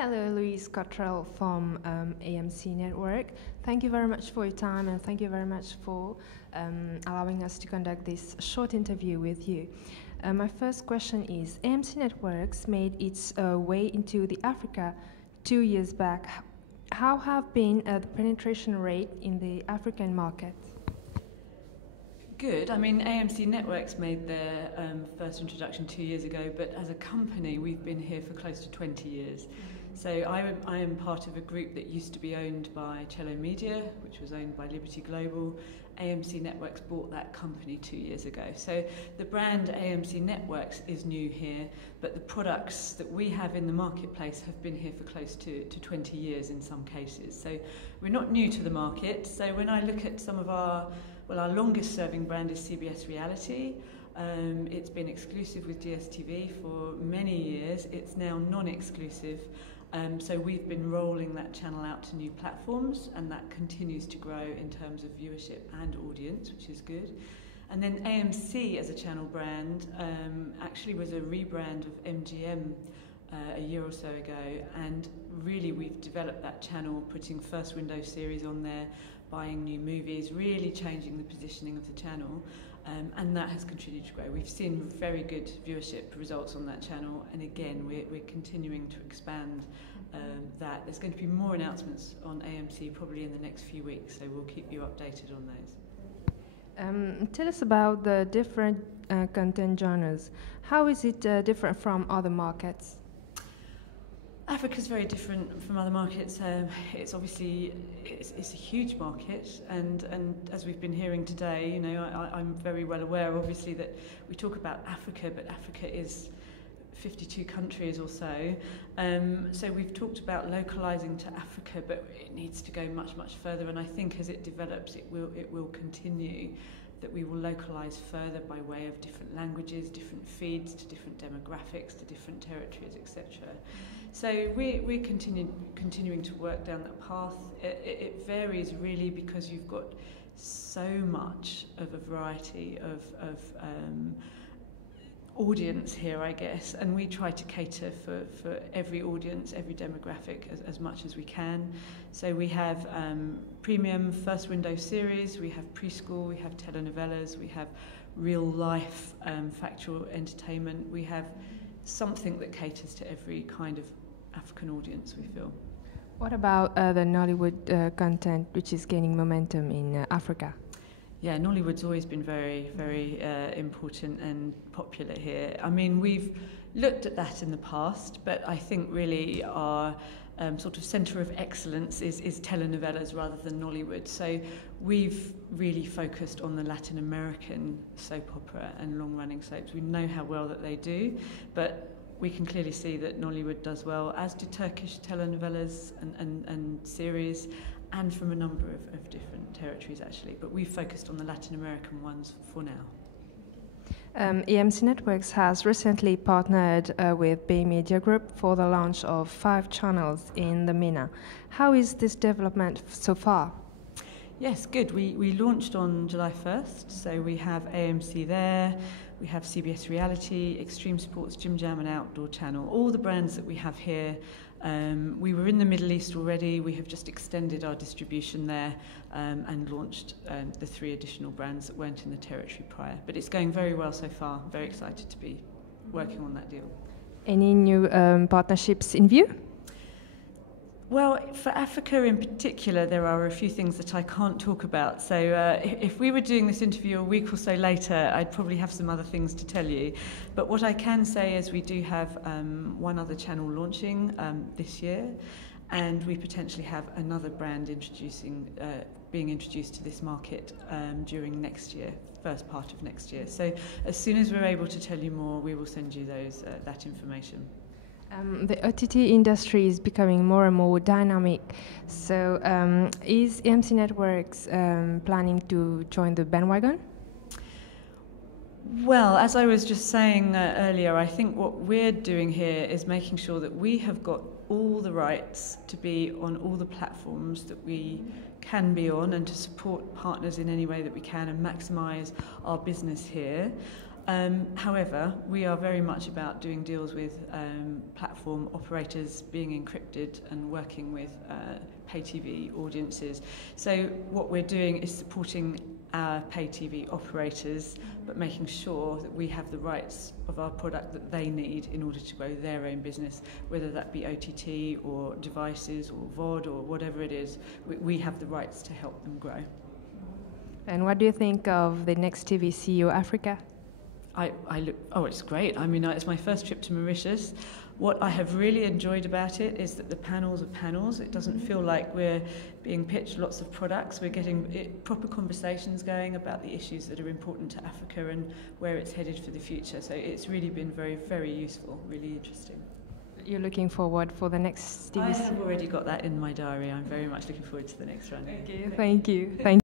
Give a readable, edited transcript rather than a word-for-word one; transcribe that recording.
Hello, Louise Cottrell from Amc Network. Thank you very much for your time, and thank you very much for allowing us to conduct this short interview with you. My first question is, Amc Networks made its way into the Africa 2 years back. How have been the penetration rate in the African market? Good. I mean, Amc Networks made their first introduction 2 years ago, but as a company, we've been here for close to 20 years. So I am part of a group that used to be owned by Cello Media, which was owned by Liberty Global. Amc Networks bought that company 2 years ago. So the brand Amc Networks is new here, but the products that we have in the marketplace have been here for close to 20 years in some cases. So we're not new to the market. So when I look at some of our longest serving brand is CBS Reality. It's been exclusive with DSTV for many years. It's now non-exclusive. So we've been rolling that channel out to new platforms, and that continues to grow in terms of viewership and audience, which is good. And then AMC as a channel brand actually was a rebrand of MGM a year or so ago, and really we've developed that channel, putting first window series on there, buying new movies, really changing the positioning of the channel, and that has continued to grow. We've seen very good viewership results on that channel, and again we're continuing to expand that. There's going to be more announcements on AMC probably in the next few weeks, so we'll keep you updated on those. Tell us about the different content genres. How is it different from other markets? Africa's very different from other markets. It's obviously it's a huge market, and as we've been hearing today, you know, I'm very well aware, obviously, that we talk about Africa, but Africa is 52 countries or so. So we've talked about localizing to Africa, but it needs to go much further. And I think as it develops, it will continue. That we will localize further by way of different languages, different feeds to different demographics, to different territories, etc. So we're continuing to work down that path. It varies really because you've got so much of a variety of audience here, I guess, and we try to cater for every audience, every demographic as much as we can. So we have premium first window series, we have preschool, we have telenovelas, we have real life factual entertainment, we have something that caters to every kind of African audience, we feel. What about the Nollywood content which is gaining momentum in Africa? Yeah, Nollywood's always been very important and popular here. I mean, we've looked at that in the past, but I think really our sort of centre of excellence is telenovelas rather than Nollywood. So we've really focused on the Latin American soap opera and long-running soaps. We know how well that they do, but we can clearly see that Nollywood does well, as do Turkish telenovelas and series, and from a number of different territories actually, but we've focused on the Latin American ones for now. Amc Networks has recently partnered with Bay Media Group for the launch of 5 channels in the MENA. How is this development so far? Yes, good. We launched on July 1st, so we have AMC there, we have CBS Reality, Extreme Sports, Jim Jam and Outdoor Channel, all the brands that we have here. We were in the Middle East already. We have just extended our distribution there and launched the 3 additional brands that weren't in the territory prior. But it's going very well so far. Very excited to be working on that deal. Any new partnerships in view? Well, for Africa in particular, there are a few things that I can't talk about. So if we were doing this interview a week or so later, I'd probably have some other things to tell you. But what I can say is we do have one other channel launching this year, and we potentially have another brand being introduced to this market during next year, first part of next year. So as soon as we're able to tell you more, we will send you that information. The OTT industry is becoming more and more dynamic. So is Amc Networks planning to join the bandwagon? Well, as I was just saying earlier, I think what we're doing here is making sure that we have got all the rights to be on all the platforms that we can be on, and to support partners in any way that we can and maximise our business here. However, we are very much about doing deals with platform operators, being encrypted and working with pay TV audiences. So what we're doing is supporting our pay TV operators, but making sure that we have the rights of our product that they need in order to grow their own business, whether that be OTT or devices or VOD or whatever it is. We have the rights to help them grow. And what do you think of the next TVCO Africa? It's great. I mean, it's my first trip to Mauritius. What I have really enjoyed about it is that the panels are panels. It doesn't feel like we're being pitched lots of products. We're getting proper conversations going about the issues that are important to Africa and where it's headed for the future. So it's really been very, very useful, really interesting. You're looking forward for the next TVC? I have already got that in my diary. I'm very much looking forward to the next run. Okay, thank you. Thank you.